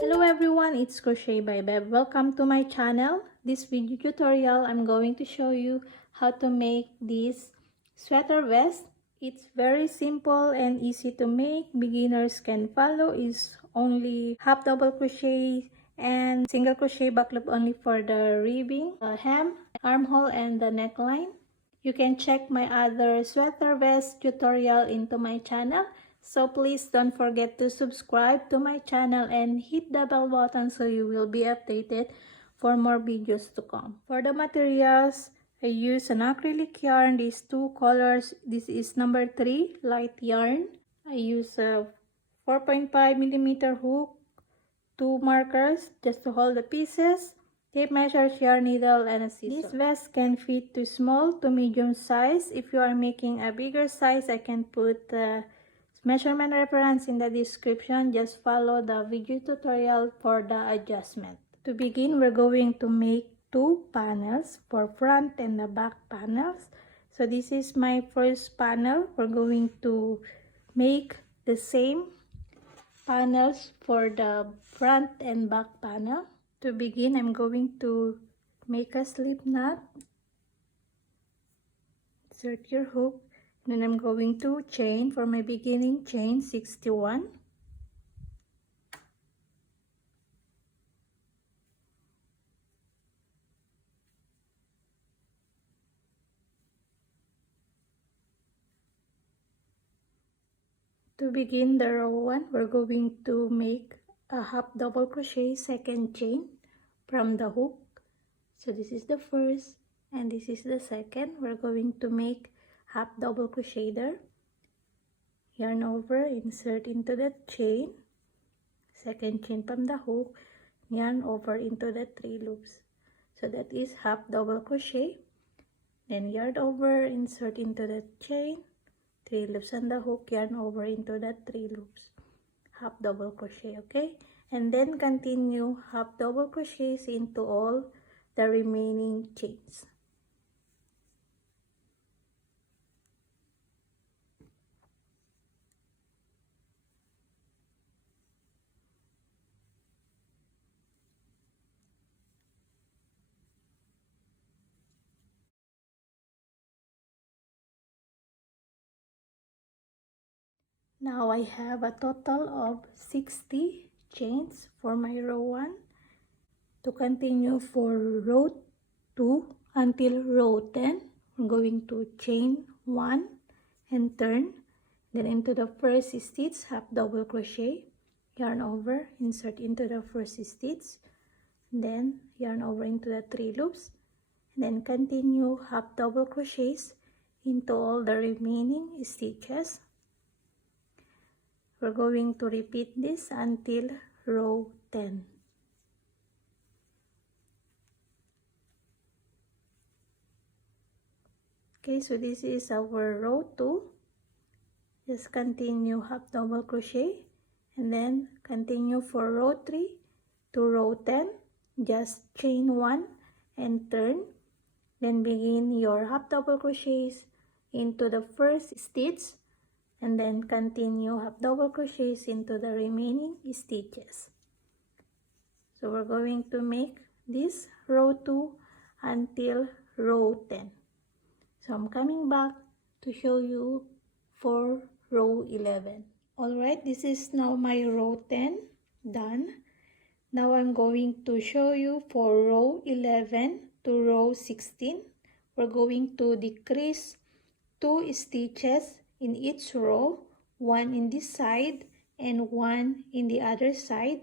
Hello everyone, it's Crochet by Beb. Welcome to my channel. This video tutorial, I'm going to show you how to make this sweater vest. It's very simple and easy to make. Beginners can follow. It's only half double crochet and single crochet back loop only for the ribbing, hem, armhole, and the neckline. You can check my other sweater vest tutorial into my channel. So please don't forget to subscribe to my channel and hit the bell button so you will be updated for more videos to come. For the materials, I use an acrylic yarn, these two colors. This is number 3 light yarn. I use a 4.5mm hook, 2 markers just to hold the pieces, tape measures, yarn needle, and a scissor. This vest can fit to small to medium size. If you are making a bigger size, I can put the measurement reference in the description. Just follow the video tutorial for the adjustment. To begin, we're going to make 2 panels for front and the back panels. So this is my first panel. We're going to make the same panels for the front and back panel. To begin, I'm going to make a slip knot. Insert your hook. Then I'm going to chain for my beginning chain 61. To begin the row 1, we're going to make a half double crochet second chain from the hook. So this is the first and this is the second. We're going to make half double crochet there. Yarn over, insert into the chain, second chain from the hook, yarn over into the 3 loops. So that is half double crochet. Then yarn over, insert into the chain, 3 loops on the hook, yarn over into the 3 loops, half double crochet, okay? And then continue half double crochets into all the remaining chains. Now I have a total of 60 chains for my row 1. To continue for row 2 until row 10, I'm going to chain 1 and turn. Then into the first stitch, half double crochet, yarn over, insert into the first stitch, then yarn over into the 3 loops, then continue half double crochets into all the remaining stitches. We're going to repeat this until row 10. Okay, so this is our row 2. Just continue half double crochet and then continue for row 3 to row 10. Just chain 1 and turn. Then begin your half double crochets into the first stitch and then continue half double crochets into the remaining stitches. So we're going to make this row 2 until row 10. So I'm coming back to show you for row 11. Alright, this is now my row 10 done. Now I'm going to show you for row 11 to row 16. We're going to decrease 2 stitches in each row, 1 in this side and 1 in the other side.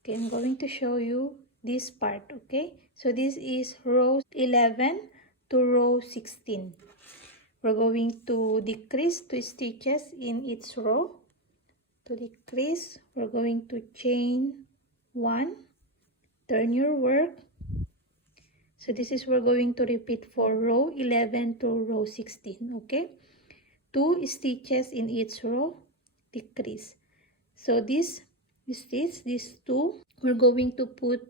Okay, I'm going to show you this part, okay? So this is row 11 to row 16. We're going to decrease 2 stitches in each row. To decrease, we're going to chain 1, turn your work. So this is we're going to repeat for row 11 to row 16, okay? 2 stitches in each row, decrease. So this stitch, these 2, we're going to put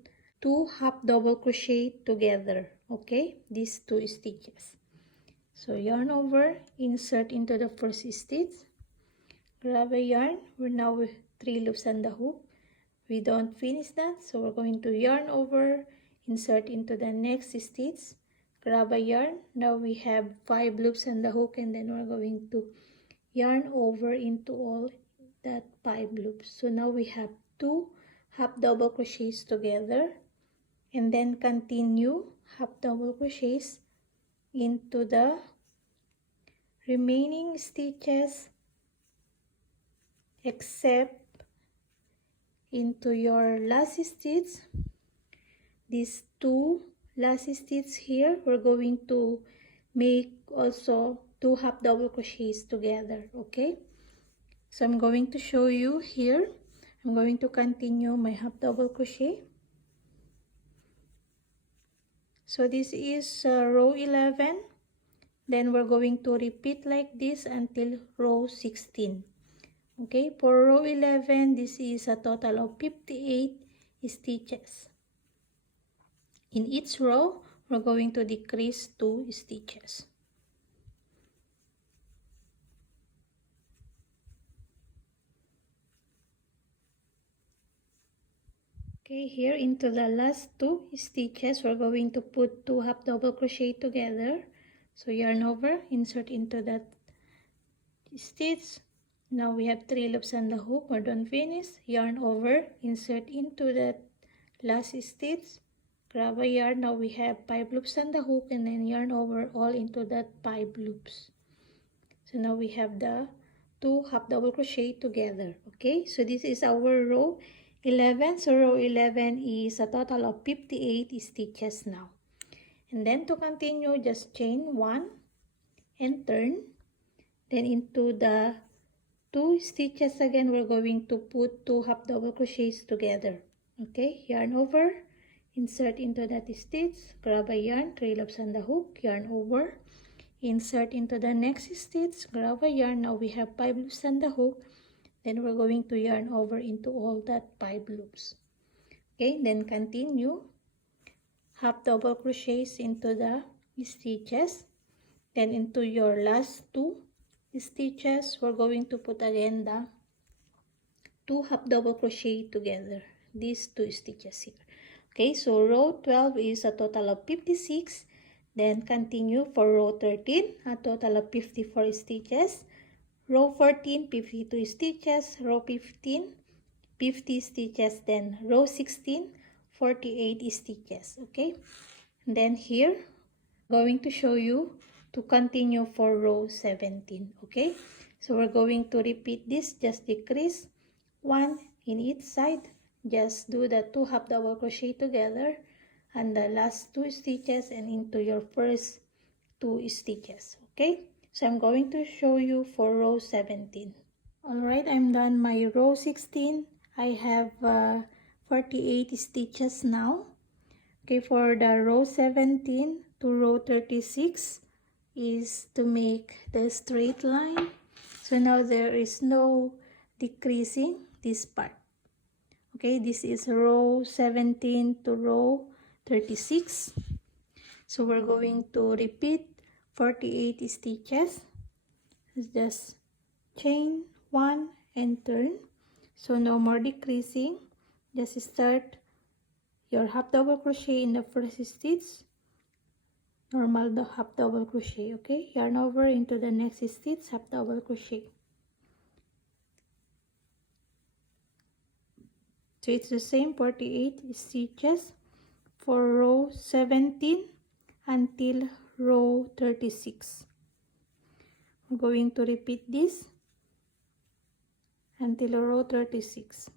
2 half double crochet together, okay? These 2 stitches. So yarn over, insert into the first stitch, grab a yarn. We're now with 3 loops on the hook. We don't finish that, so we're going to yarn over, insert into the next stitch, grab a yarn. Now we have 5 loops on the hook, and then we're going to yarn over into all that 5 loops. So now we have 2 half double crochets together, and then continue half double crochets into the remaining stitches except into your last stitch. These 2 last stitches here, we're going to make also 2 half double crochets together. Okay, so I'm going to show you here. I'm going to continue my half double crochet. So this is row 11. Then we're going to repeat like this until row 16. Okay, for row 11, this is a total of 58 stitches. In each row, we're going to decrease 2 stitches. Okay, here into the last 2 stitches, we're going to put 2 half double crochet together. So yarn over, insert into that stitch. Now we have 3 loops on the hook. We're done finished. Yarn over, insert into that last stitch, grab a yarn. Now we have 5 loops on the hook, and then yarn over all into that 5 loops. So now we have the 2 half double crochet together. Okay, so this is our row 11. So row 11 is a total of 58 stitches now. And then to continue, just chain 1 and turn. Then into the 2 stitches again, we're going to put 2 half double crochets together. Okay, yarn over, insert into that stitch, grab a yarn, 3 loops on the hook, yarn over, insert into the next stitch, grab a yarn. Now we have 5 loops on the hook. Then we're going to yarn over into all that 5 loops. Okay, then continue half double crochets into the stitches. Then into your last 2 stitches, we're going to put again the 2 half double crochet together, these 2 stitches here. Okay, so row 12 is a total of 56. Then continue for row 13, a total of 54 stitches. Row 14, 52 stitches. Row 15, 50 stitches. Then row 16, 48 stitches. Okay, and then here going to show you to continue for row 17. Okay, so we're going to repeat this, just decrease 1 in each side. Just do the 2 half double crochet together and the last 2 stitches and into your first 2 stitches. Okay, so I'm going to show you for row 17. Alright, I'm done my row 16. I have 48 stitches now. Okay, for the row 17 to row 36 is to make the straight line. So now there is no decreasing this part. Okay, this is row 17 to row 36. So we're going to repeat 48 stitches. Just chain 1 and turn. So no more decreasing. Just start your half double crochet in the first stitch, normal the half double crochet. Okay, yarn over into the next stitch, half double crochet. So it's the same 48 stitches for row 17 until row 36. I'm going to repeat this until row 36.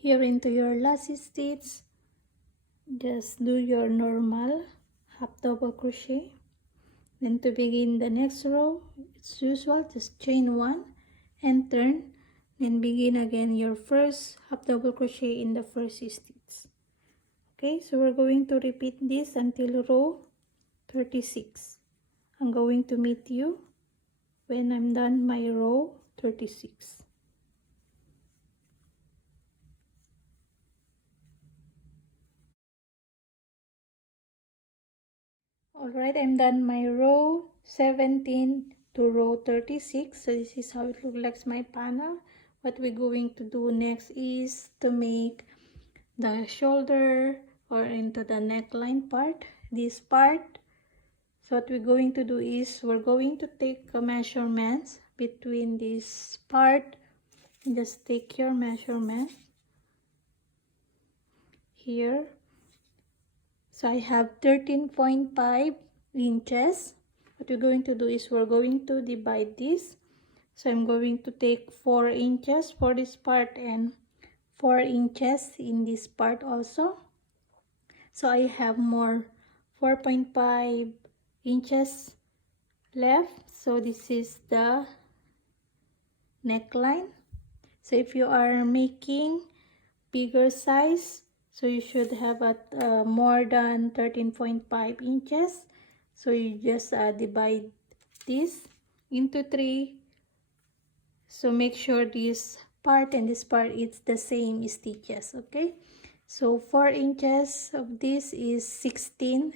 here into your last stitch, just do your normal half double crochet. Then to begin the next row, it's usual, just chain 1 and turn, then begin again your first half double crochet in the first stitch. Okay, so we're going to repeat this until row 36. I'm going to meet you when I'm done my row 36. Alright, I'm done my row 17 to row 36. So this is how it looks like my panel. What we're going to do next is to make the shoulder or into the neckline part, this part. So what we're going to do is we're going to take a measurements between this part. Just take your measurement here. So I have 13.5 inches. What we're going to do is we're going to divide this. So I'm going to take 4 inches for this part and 4 inches in this part also. So I have more 4.5 inches left. So this is the neckline. So if you are making bigger size, so you should have at more than 13.5 inches. So you just divide this into 3. So make sure this part and this part is the same stitches. Okay, so 4 inches of this is 16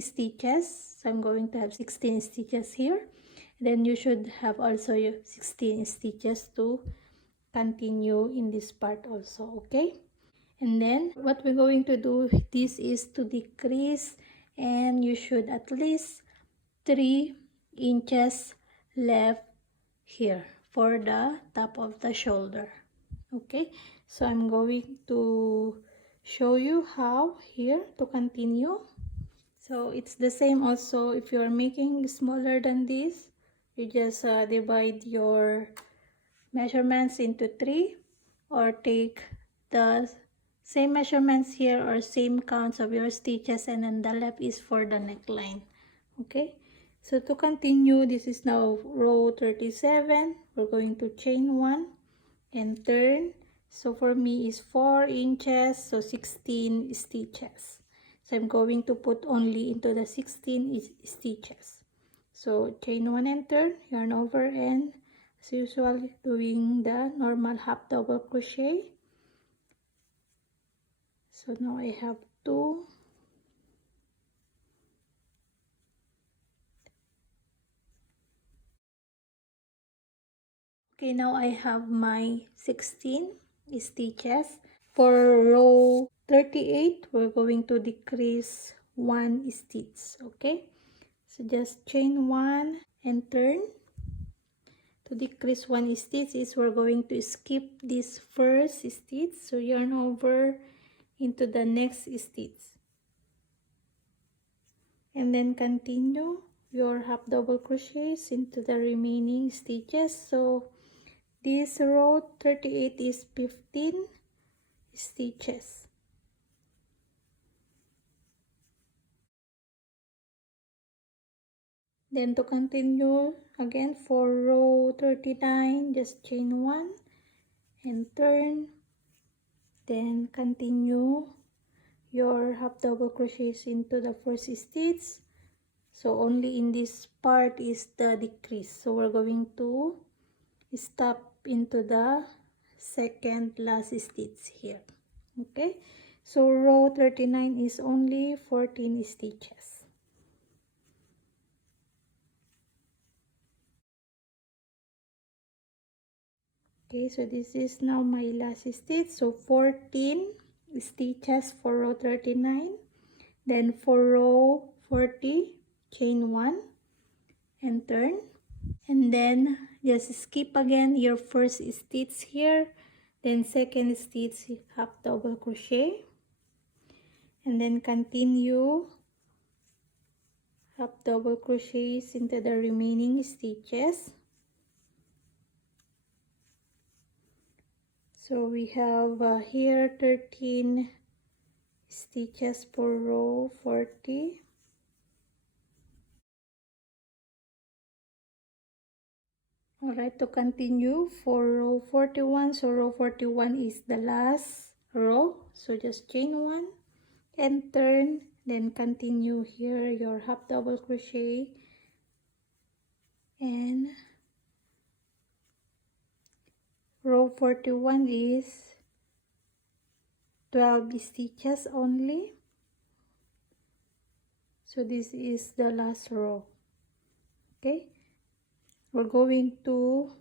stitches. So I'm going to have 16 stitches here. Then you should have also 16 stitches to continue in this part also. Okay, and then what we're going to do, this is to decrease, and you should at least 3 inches left here for the top of the shoulder. Okay, so I'm going to show you how here to continue. So it's the same also if you're making smaller than this, you just divide your measurements into 3, or take the same measurements here or same counts of your stitches, and then the left is for the neckline. Okay, so to continue, this is now row 37. We're going to chain 1 and turn. So for me is 4 inches, so 16 stitches. So I'm going to put only into the 16 stitches. So chain 1 and turn, yarn over, and as usual doing the normal half double crochet. So now I have 2, okay, now I have my 16 stitches. For row 38, we're going to decrease 1 stitch. Okay, so just chain 1 and turn. To decrease 1 stitch is we're going to skip this first stitch, so yarn over into the next stitch, and then continue your half double crochets into the remaining stitches. So this row 38 is 15 stitches. Then to continue again for row 39, just chain 1 and turn, then continue your half double crochets into the first stitch. So only in this part is the decrease, so we're going to stop into the second last stitch here. Okay, so row 39 is only 14 stitches. Okay, so this is now my last stitch, so 14 stitches for row 39. Then for row 40, chain 1 and turn, and then just skip again your first stitch here, then second stitch half double crochet, and then continue half double crochets into the remaining stitches. So we have here 13 stitches for row 40. Alright, to continue for row 41, so row 41 is the last row, so just chain 1 and turn, then continue here your half double crochet and row 41 is 12 stitches only. So this is the last row. Okay, we're going to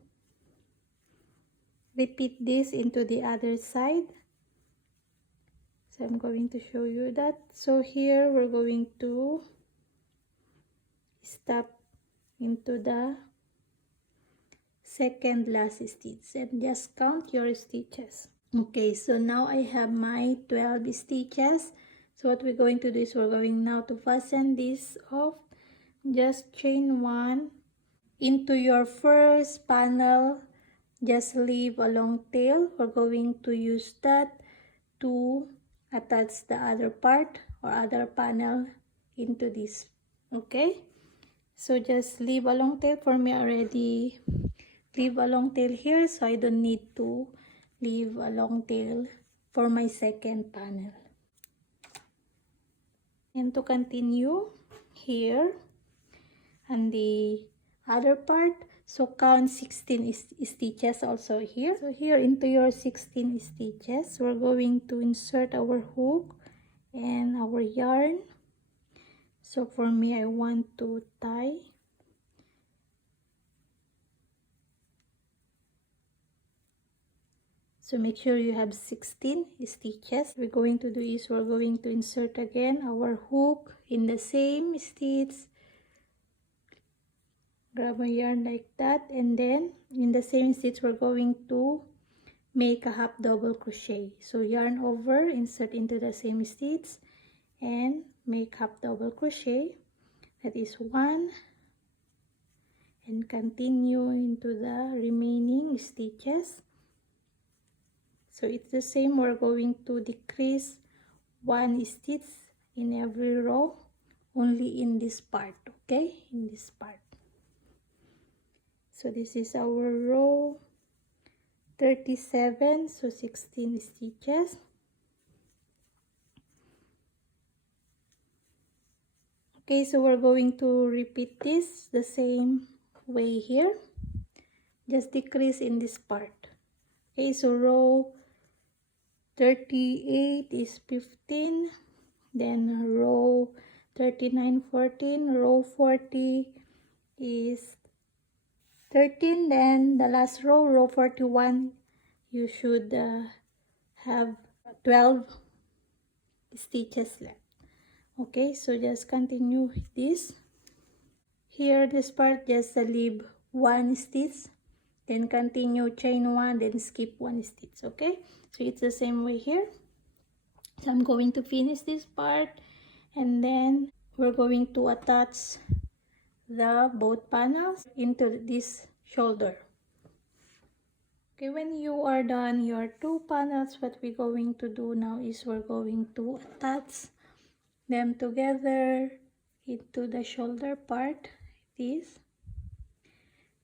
repeat this into the other side. So I'm going to show you that. So here we're going to stop into the second last stitch and just count your stitches. Okay, so now I have my 12 stitches. So what we're going to do is we're going now to fasten this off. Just chain 1 into your first panel. Just leave a long tail. We're going to use that to attach the other part or other panel into this. Okay, so just leave a long tail. For me, already leave a long tail here, so I don't need to leave a long tail for my second panel. And to continue here and the other part, so count 16 stitches also here. So here into your 16 stitches, we're going to insert our hook and our yarn. So for me, I want to tie. So make sure you have 16 stitches. We're going to do is we're going to insert again our hook in the same stitch. Grab a yarn like that, and then in the same stitch we're going to make a half double crochet. So yarn over, insert into the same stitch and make half double crochet. That is 1, and continue into the remaining stitches. So it's the same, we're going to decrease 1 stitch in every row, only in this part, okay, in this part. So this is our row 37, so 16 stitches. Okay, so we're going to repeat this the same way here, just decrease in this part. Okay, so row 38 is 15, then row 39 14, row 40 is 13, then the last row, row 41, you should have 12 stitches left. Okay, so just continue this. Here this part, just leave 1 stitch, then continue chain 1, then skip 1 stitch. Okay, so it's the same way here. So I'm going to finish this part, and then we're going to attach the both panels into this shoulder. Okay, when you are done your 2 panels, what we're going to do now is we're going to attach them together into the shoulder part, this.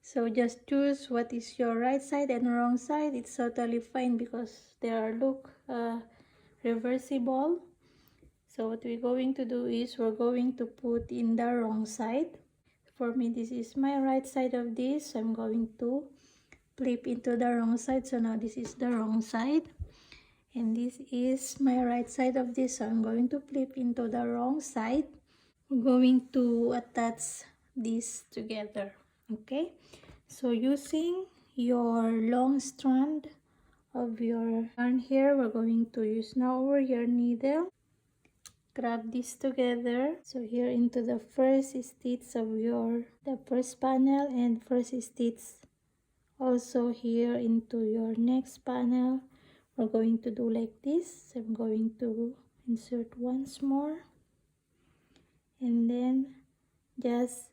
So just choose what is your right side and wrong side. It's totally fine because they are reversible. So what we're going to do is we're going to put in the wrong side. For me, this is my right side of this, so I'm going to flip into the wrong side. So now this is the wrong side, and this is my right side of this, so I'm going to flip into the wrong side. We're going to attach this together. Okay, so using your long strand of your yarn here, we're going to use now our yarn needle. Grab this together, so here into the first stitch of the first panel, and first stitch also here into your next panel. We're going to do like this. I'm going to insert once more, and then just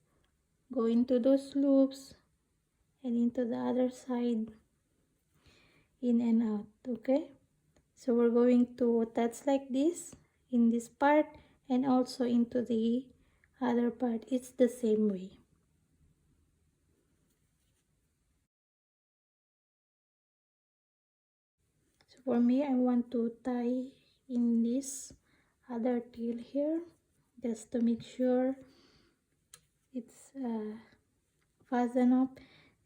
go into those loops and into the other side in and out. Okay, so we're going to attach like this in this part and also into the other part. It's the same way. So for me, I want to tie in this other tail here just to make sure it's fasten up,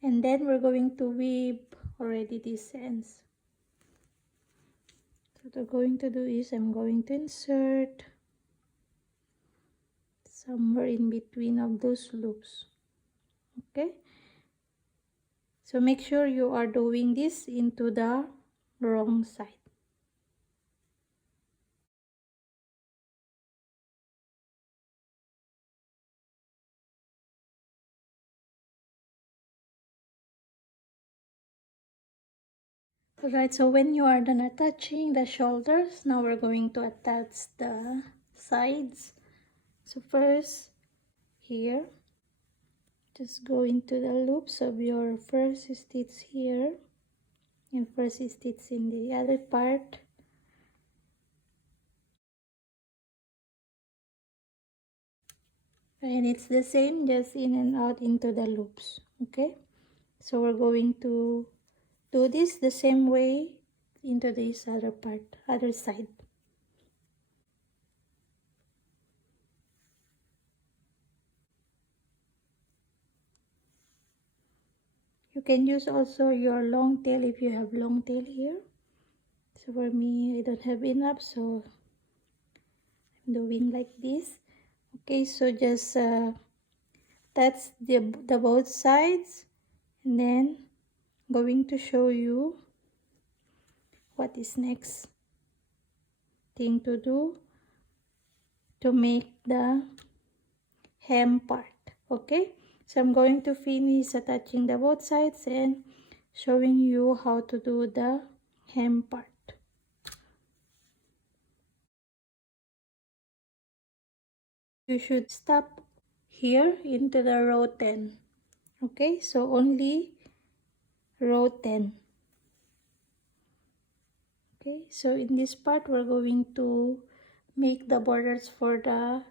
and then we're going to weave already these ends. So what we're going to do is I'm going to insert somewhere in between of those loops. Okay, so make sure you are doing this into the wrong side. Alright, so when you are done attaching the shoulders, now we're going to attach the sides. So first, here, just go into the loops of your first stitch here and first stitch in the other part. And it's the same, just in and out into the loops. Okay, so we're going to do this the same way into this other part, other side. You can use also your long tail if you have long tail here. So for me, I don't have enough, so I'm doing like this. Okay, so just that's the both sides, and then going to show you what is next thing to do to make the hem part. Okay, so I'm going to finish attaching the both sides and showing you how to do the hem part. You should stop here into the row 10. Okay, so only row 10. Okay, so in this part we're going to make the borders for the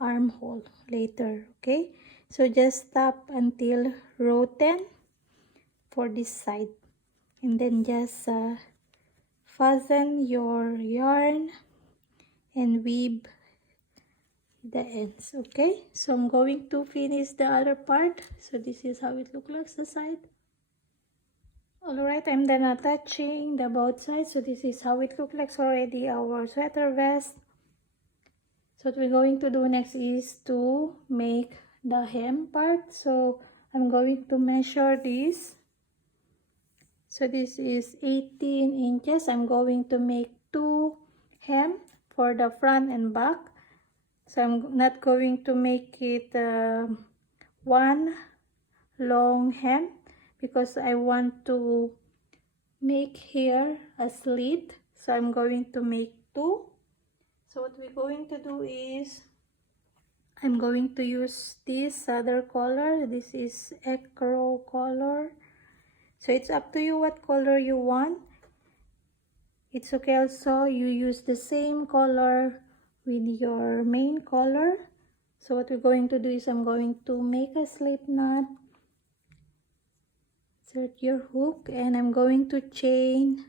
armhole later. Okay, so just stop until row 10 for this side, and then just fasten your yarn and weave the ends. Okay, so I'm going to finish the other part. So this is how it looks like the side. Alright, I'm done attaching the both sides. So this is how it looks like already, our sweater vest. So what we're going to do next is to make the hem part. So I'm going to measure this. So this is 18 inches. I'm going to make 2 hem for the front and back. So I'm not going to make it one long hem because I want to make here a slit. So I'm going to make 2. So what we're going to do is I'm going to use this other color. This is Acrylic color. So it's up to you what color you want. It's okay also you use the same color with your main color. So what we're going to do is I'm going to make a slip knot, insert your hook, and I'm going to chain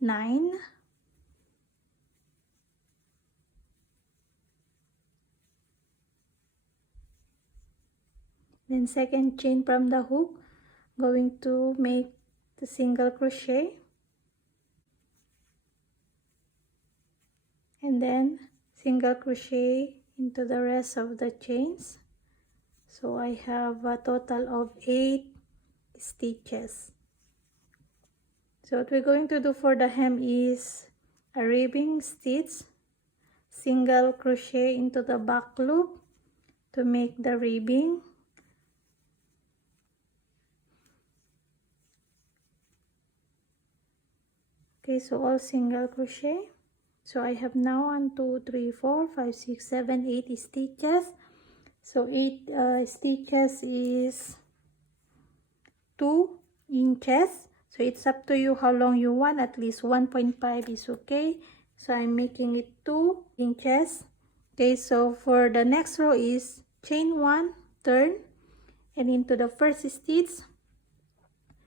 9. Then second chain from the hook, going to make the single crochet, and then single crochet into the rest of the chains. So I have a total of 8 stitches. So what we're going to do for the hem is a ribbing stitch, single crochet into the back loop to make the ribbing. Okay, so all single crochet. So I have now 1, 2, 3, 4, 5, 6, 7, 8 stitches. So 8 stitches is 2 inches. So it's up to you how long you want. At least 1.5 is okay. So I'm making it 2 inches. Okay, so for the next row is chain 1, turn, and into the first stitch,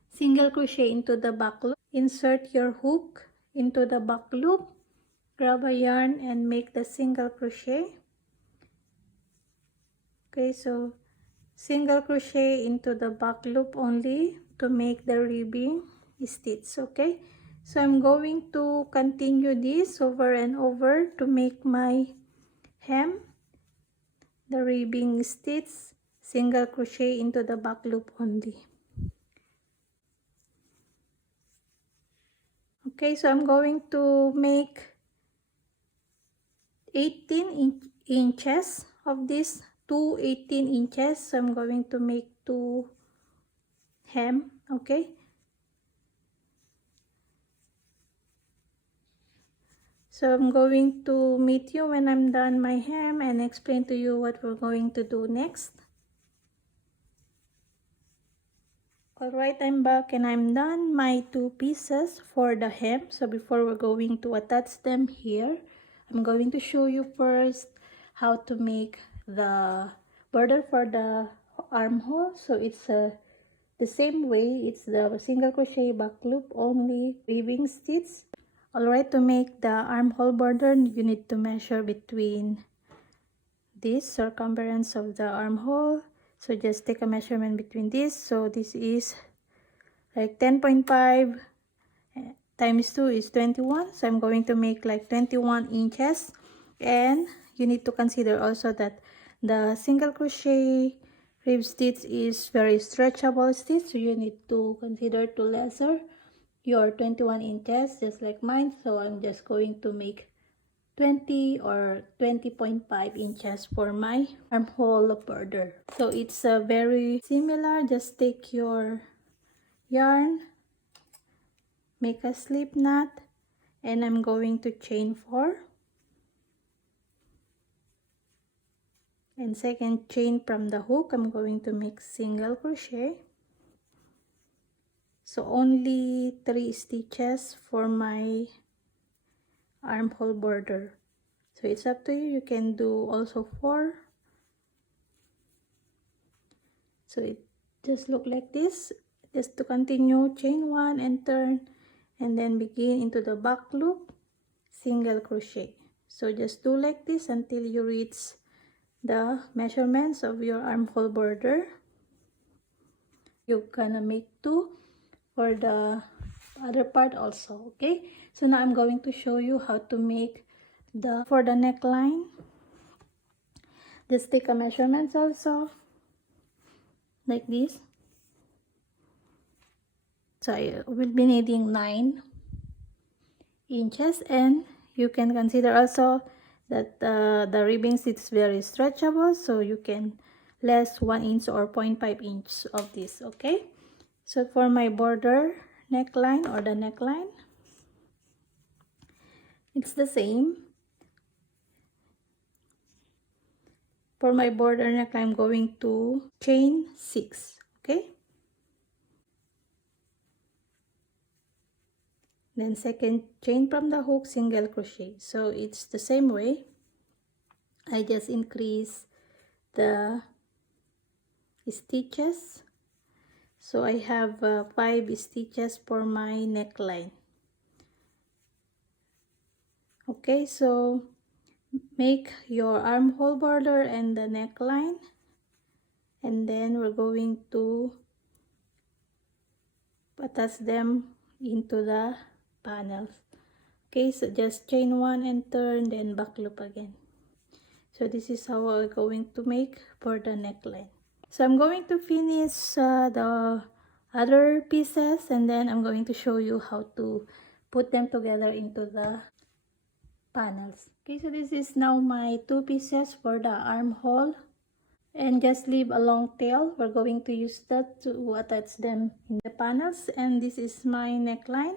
single crochet into the back loop. Insert your hook into the back loop, grab a yarn and make the single crochet. Okay, so single crochet into the back loop only to make the ribbing stitch. Okay, so I'm going to continue this over and over to make my hem, the ribbing stitch, single crochet into the back loop only. Okay, so I'm going to make 18 inches of this, 18 inches. So I'm going to make 2 hem. Okay, so I'm going to meet you when I'm done my hem and explain to you what we're going to do next. Alright, I'm back and I'm done my 2 pieces for the hem. So before we're going to attach them here, I'm going to show you first how to make the border for the armhole. So it's the same way. It's the single crochet back loop only, weaving stitch. Alright, to make the armhole border, you need to measure between this circumference of the armhole. So just take a measurement between this. So this is like 10.5 times 2 is 21. So I'm going to make like 21 inches. And you need to consider also that the single crochet rib stitch is very stretchable stitch. So you need to consider to lesser your 21 inches just like mine. So I'm just going to make 20 or 20.5 inches for my armhole border. So it's very similar. Just take your yarn, make a slip knot, and I'm going to chain 4 and second chain from the hook. I'm going to make single crochet. So only 3 stitches for my armhole border. So it's up to you. You can do also 4. So it just look like this. Just to continue, chain 1 and turn, and then begin into the back loop, single crochet. So just do like this until you reach the measurements of your armhole border. You're gonna make 2 for the other part also. Okay, so now I'm going to show you how to make for the neckline. Just take a measurements also like this. So I will be needing 9 inches, and you can consider also that the ribbing is very stretchable, so you can less 1 inch or 0.5 inch of this. Okay, so for my border neckline or the neckline, it's the same. For my border neckline, I'm going to chain 6. Okay, then second chain from the hook, single crochet. So it's the same way. I just increase the stitches. So I have 5 stitches for my neckline. Okay, so make your armhole border and the neckline, and then we're going to attach them into the panels. Okay, so just chain 1 and turn, then back loop again. So this is how we're going to make for the neckline. So I'm going to finish the other pieces, and then I'm going to show you how to put them together into the panels. Okay, so this is now my 2 pieces for the armhole, and just leave a long tail. We're going to use that to attach them in the panels, and this is my neckline.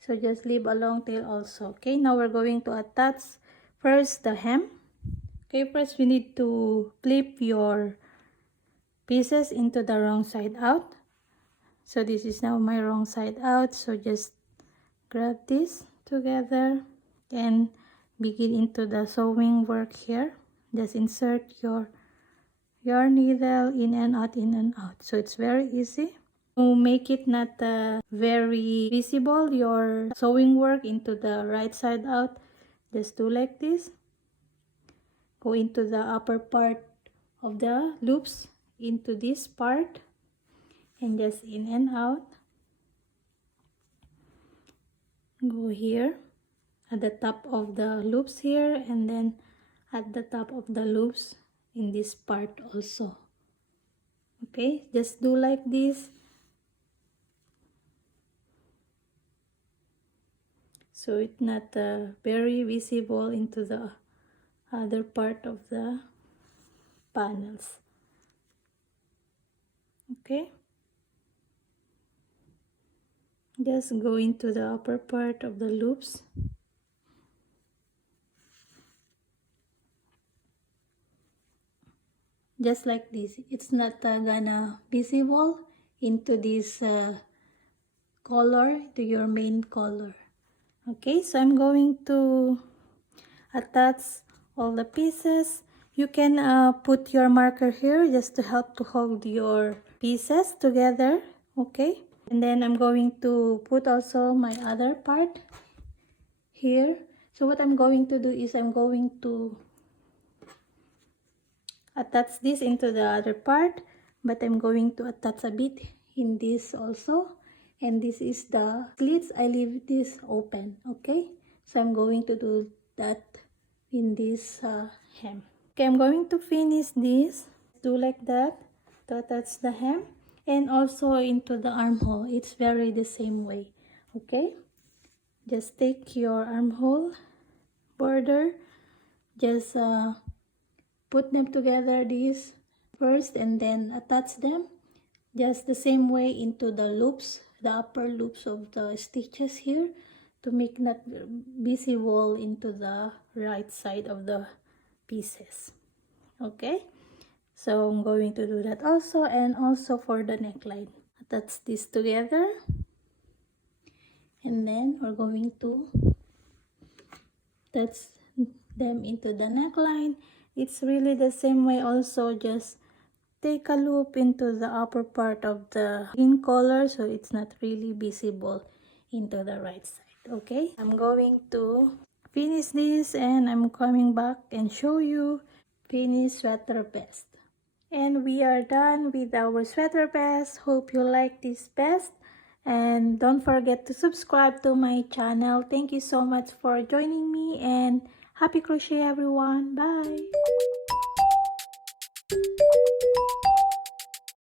So just leave a long tail also. Okay, now we're going to attach first the hem. Okay, first we need to flip your pieces into the wrong side out. So this is now my wrong side out, so just grab this together and begin into the sewing work here. Just insert your needle in and out, in and out. So it's very easy to make it not very visible, your sewing work into the right side out. Just do like this. Go into the upper part of the loops, into this part, and just in and out. Go here at the top of the loops here, and then at the top of the loops in this part also. Okay, just do like this. So it's not very visible into the other part of the panels. Okay, just go into the upper part of the loops. Just like this. It's not gonna visible into this color, to your main color. Okay, so I'm going to attach all the pieces. You can put your marker here just to help to hold your pieces together. Okay, and then I'm going to put also my other part here. So what I'm going to do is I'm going to attach this into the other part, but I'm going to attach a bit in this also. And this is the slits. I leave this open. Okay, so I'm going to do that in this hem. Okay, I'm going to finish this. Do like that to attach the hem, and also into the armhole. It's very the same way. Okay, just take your armhole border, just put them together this first, and then attach them just the same way into the loops, the upper loops of the stitches here, to make that visible into the right side of the pieces. Okay, so I'm going to do that also, and also for the neckline. Attach this together, and then we're going to attach them into the neckline. It's really the same way also, just take a loop into the upper part of the green color so it's not really visible into the right side. Okay, I'm going to finish this, and I'm coming back and show you finished sweater vest. And we are done with our sweater vest. Hope you like this vest, and don't forget to subscribe to my channel. Thank you so much for joining me, and happy crochet everyone. Bye.